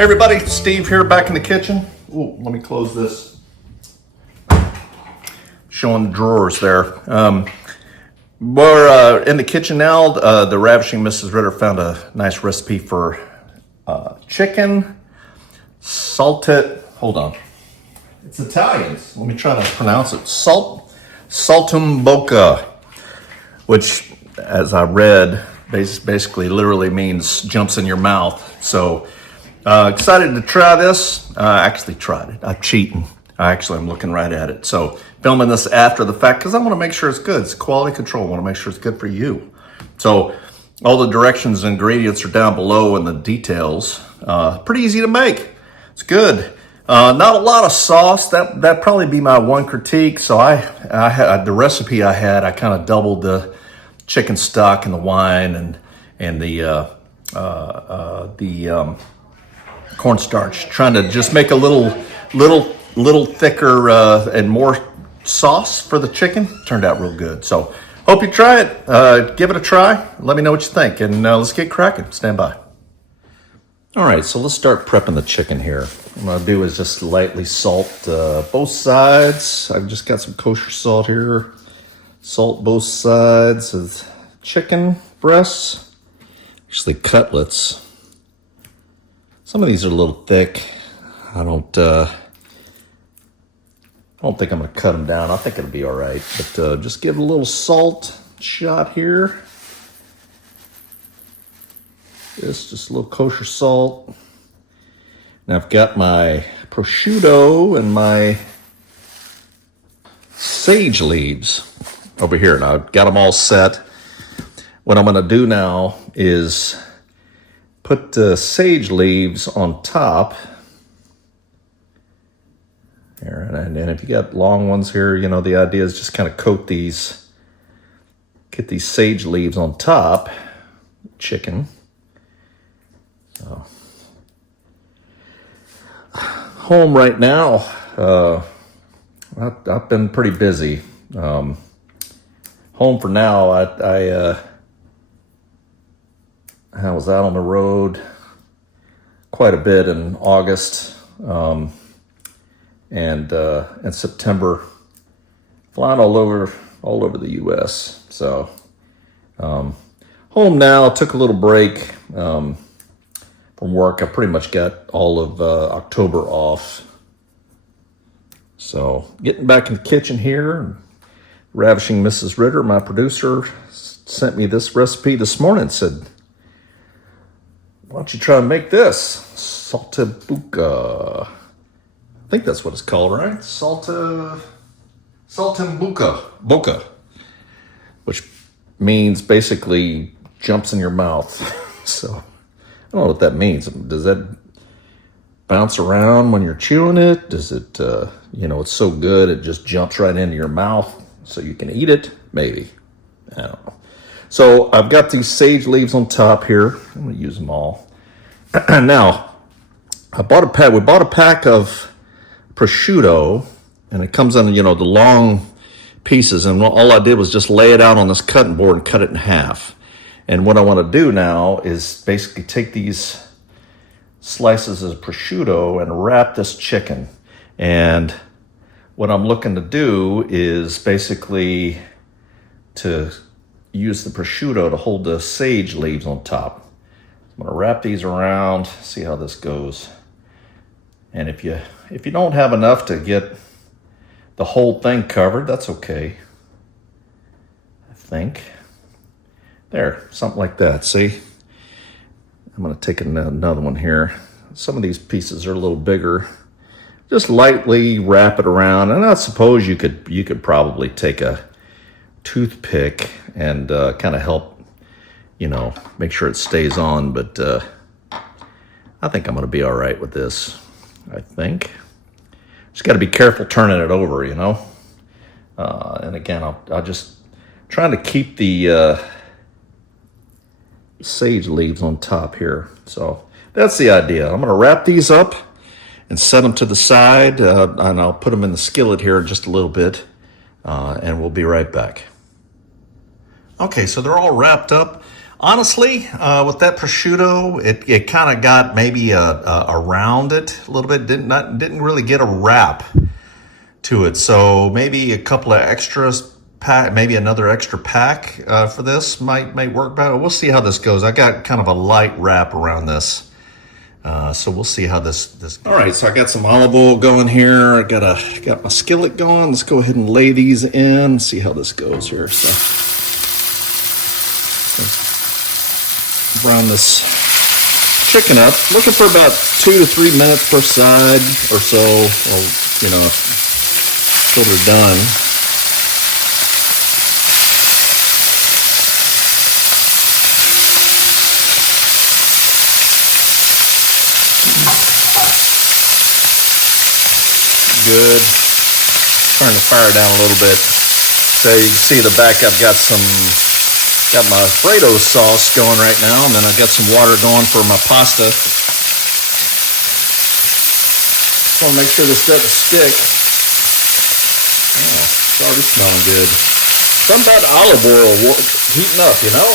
Hey everybody, Steve here back in the kitchen. Ooh, let me close this. Showing the drawers there. We're in the kitchen now. The Ravishing Mrs. Ritter found a nice recipe for chicken salted. Hold on. It's Italian. Let me try to pronounce it. Saltimbocca, which, as I read, basically literally means jumps in your mouth. So excited to try this. I actually tried it. I'm cheating. I'm looking right at it. So filming this after the fact because I want to make sure it's good. It's quality control. I want to make sure it's good for you. So all the directions and ingredients are down below and the details. Pretty easy to make. It's good. Not a lot of sauce. That'd probably be my one critique. So I had the recipe I had. I kind of doubled the chicken stock and the wine and the cornstarch, trying to just make a little thicker and more sauce for the chicken. Turned out real good. So hope you try it. Give it a try. Let me know what you think, and let's get cracking. Stand by. All right, so let's start prepping the chicken here. What I'm gonna do is just lightly salt both sides. I've just got some kosher salt here. Salt both sides of chicken breasts, actually cutlets. Some of these are a little thick. I don't think I'm gonna cut them down. I think it'll be all right, but just give it a little salt shot here. Just a little kosher salt. Now I've got my prosciutto and my sage leaves over here. Now I've got them all set. What I'm gonna do now is put the sage leaves on top. Here, and if you got long ones here, you know, the idea is just kind of coat these, get these sage leaves on top, chicken. So, home right now, I've been pretty busy. Home for now, I was out on the road quite a bit in August and September, flying all over the U.S. So home now. Took a little break from work. I pretty much got all of October off. So getting back in the kitchen here. Ravishing Mrs. Ritter, my producer, sent me this recipe this morning. Said, why don't you try and make this? Saltimbocca. I think that's what it's called, right? Saltimbocca, which means basically jumps in your mouth. So I don't know what that means. Does that bounce around when you're chewing it? Does it, it's so good it just jumps right into your mouth so you can eat it? Maybe. I don't know. So I've got these sage leaves on top here. I'm going to use them all. Now, we bought a pack of prosciutto, and it comes in, the long pieces. And all I did was just lay it out on this cutting board and cut it in half. And what I want to do now is basically take these slices of prosciutto and wrap this chicken. And what I'm looking to do is basically to use the prosciutto to hold the sage leaves on top. I'm going to wrap these around, see how this goes. And if you don't have enough to get the whole thing covered, that's okay. I think. There, something like that. See? I'm going to take another one here. Some of these pieces are a little bigger. Just lightly wrap it around. And I suppose you could probably take a toothpick and kind of help, make sure it stays on. But I think I'm going to be all right with this. I think. Just got to be careful turning it over, and again, I'll just trying to keep the sage leaves on top here. So that's the idea. I'm going to wrap these up and set them to the side, and I'll put them in the skillet here in just a little bit, and we'll be right back. Okay, so they're all wrapped up. Honestly, with that prosciutto, it kind of got maybe around it a little bit. Didn't really get a wrap to it. So maybe a couple of extras pack, maybe another extra pack for this might work better. We'll see how this goes. I got kind of a light wrap around this. So we'll see how this goes. All right, so I got some olive oil going here. I got my skillet going. Let's go ahead and lay these in. See how this goes here. So brown this chicken up. Looking for about 2 to 3 minutes per side or so, or till they're done. Good. Turn the fire down a little bit. So you can see the back. I've got my Alfredo sauce going right now, and then I've got some water going for my pasta. Just want to make sure this doesn't stick. Yeah, it's already smelling good. Something about olive oil heating up, you know?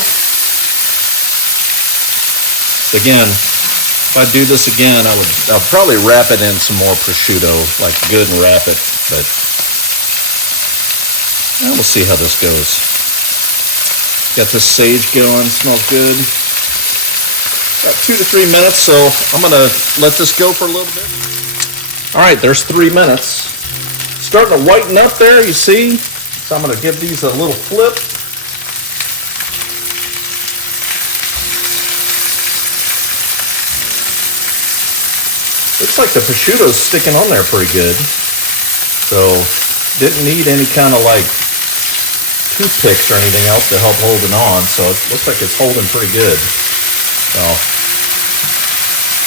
Again, if I do this again, I'll probably wrap it in some more prosciutto, like good and wrap it, but we'll see how this goes. Got this sage going, smells good. About 2 to 3 minutes, so I'm gonna let this go for a little bit. All right, there's 3 minutes. Starting to whiten up there, you see? So I'm gonna give these a little flip. Looks like the prosciutto's sticking on there pretty good. So didn't need any kind of like toothpicks or anything else to help hold it on, so it looks like it's holding pretty good. So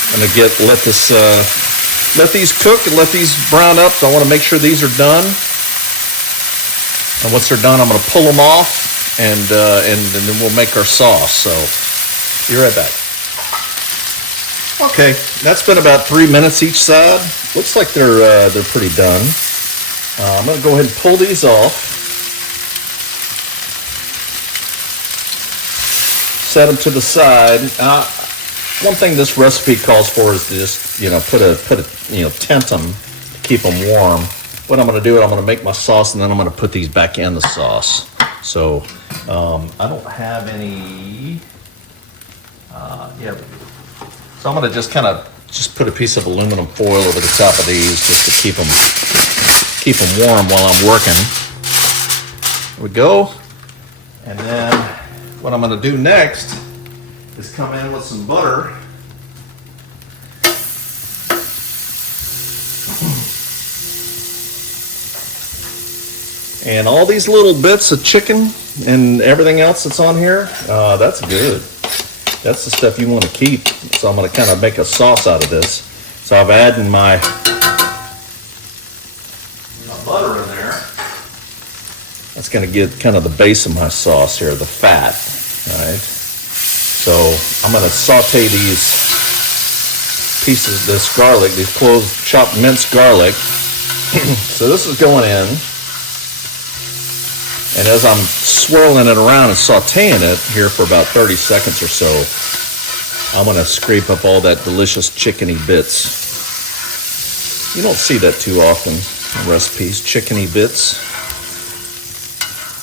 I'm gonna let these cook and let these brown up. So I want to make sure these are done. And once they're done, I'm gonna pull them off, and then we'll make our sauce. So be right back. Okay, that's been about 3 minutes each side. Looks like they're pretty done. I'm gonna go ahead and pull these off. Set them to the side. One thing this recipe calls for is to just tent them to keep them warm. What I'm going to do is I'm going to make my sauce, and then I'm going to put these back in the sauce. So I don't have any. So I'm going to just put a piece of aluminum foil over the top of these just to keep them warm while I'm working. There we go. And then what I'm going to do next is come in with some butter. And all these little bits of chicken and everything else that's on here, that's good. That's the stuff you want to keep. So I'm going to kind of make a sauce out of this. So I've added my butter in there. That's going to get kind of the base of my sauce here, the fat. All right. So I'm going to saute these pieces, this garlic, these cloves, chopped minced garlic. So this is going in. And as I'm swirling it around and sauteing it here for about 30 seconds or so, I'm going to scrape up all that delicious chickeny bits. You don't see that too often in recipes, chickeny bits.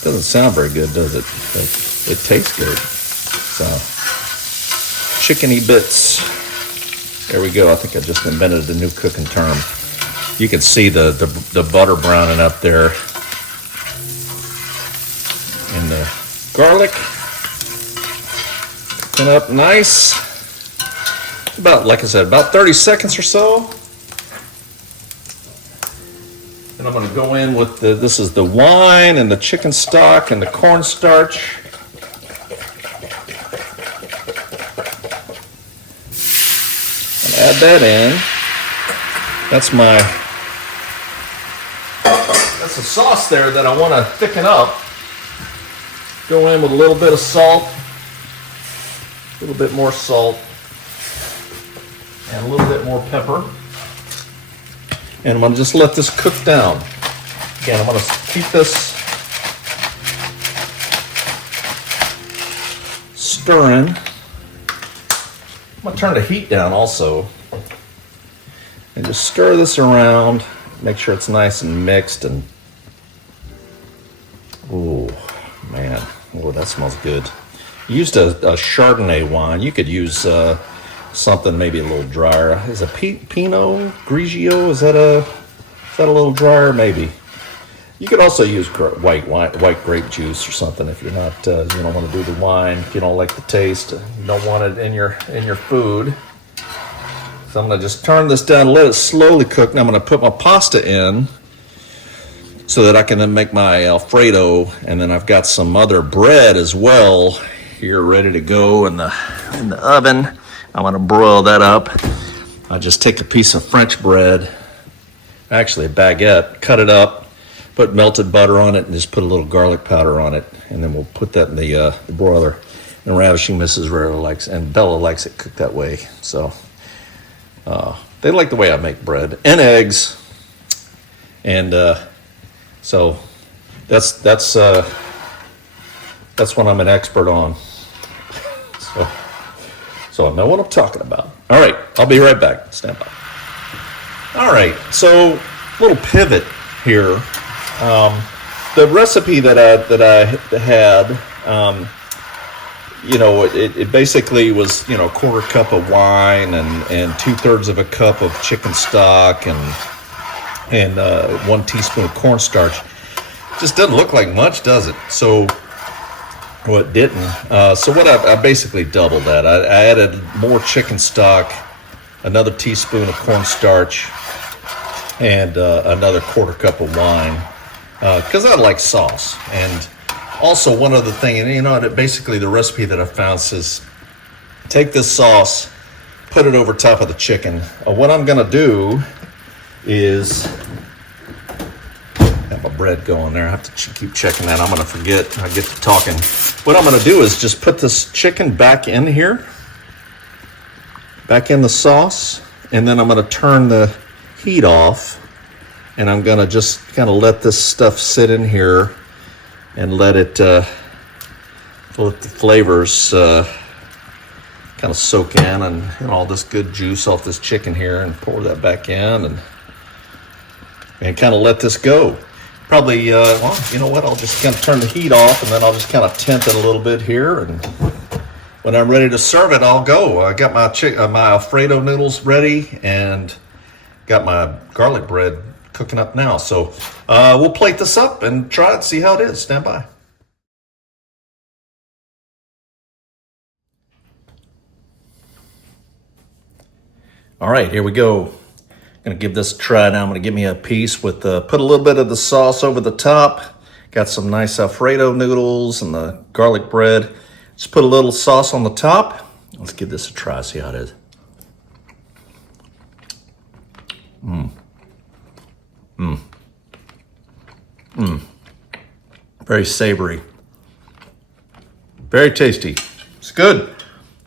Doesn't sound very good, does it? But it tastes good. So, chickeny bits. There we go. I think I just invented a new cooking term. You can see the butter browning up there. And the garlic cooking up nice. About, like I said, about 30 seconds or so. And I'm going to go in with this is the wine and the chicken stock and the cornstarch. And add that in. That's a sauce there that I want to thicken up. Go in with a little bit of salt, a little bit more salt, and a little bit more pepper. And I'm going to just let this cook down. Again, I'm going to keep this stirring. I'm gonna turn the heat down also. And just stir this around. Make sure it's nice and mixed and oh man, oh that smells good. Used a Chardonnay wine. You could use something maybe a little drier. Is a Pinot Grigio? Is that a little drier? Maybe. You could also use white grape juice or something if you're not you don't want to do the wine. If you don't like the taste, you don't want it in your food. So I'm gonna just turn this down, let it slowly cook. Now I'm gonna put my pasta in so that I can then make my Alfredo, and then I've got some other bread as well here ready to go in the oven. I'm gonna broil that up. I just take a piece of French bread, actually a baguette, cut it up, put melted butter on it, and just put a little garlic powder on it, and then we'll put that in the broiler. And Ravishing Mrs. Ritter likes, and Bella likes it cooked that way. So they like the way I make bread and eggs, and so that's what I'm an expert on. So I know what I'm talking about. All right, I'll be right back. Stand by. All right, so little pivot here. The recipe that I had, it basically was, a quarter cup of wine and 2/3 of a cup of chicken stock and 1 teaspoon of cornstarch. Just doesn't look like much, does it? So, well, it didn't. So what I basically doubled that. I added more chicken stock, another teaspoon of cornstarch, and another quarter cup of wine, because I like sauce. And also one other thing, and basically the recipe that I found says, take this sauce, put it over top of the chicken. What I'm gonna do is, got my bread going there. I have to keep checking that. I'm gonna forget. I get to talking. What I'm gonna do is just put this chicken back in here, back in the sauce, and then I'm gonna turn the heat off, and I'm gonna just kind of let this stuff sit in here and let the flavors kind of soak in and all this good juice off this chicken here, and pour that back in and kind of let this go. Probably, well, you know what? I'll just kind of turn the heat off, and then I'll just kind of temp it a little bit here, and when I'm ready to serve it, I'll go. I got my Alfredo noodles ready, and got my garlic bread cooking up now. So we'll plate this up and try it, see how it is. Stand by. All right, here we go. I'm gonna give this a try now. I'm gonna give me a piece with, put a little bit of the sauce over the top. Got some nice Alfredo noodles and the garlic bread. Just put a little sauce on the top. Let's give this a try, see how it is. Very savory. Very tasty. It's good.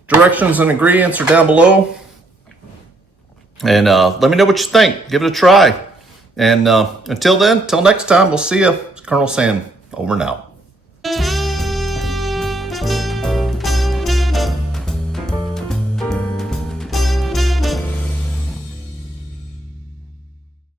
Directions and ingredients are down below. And let me know what you think. Give it a try. And until then, till next time, we'll see you. It's Colonel Sam, over and out.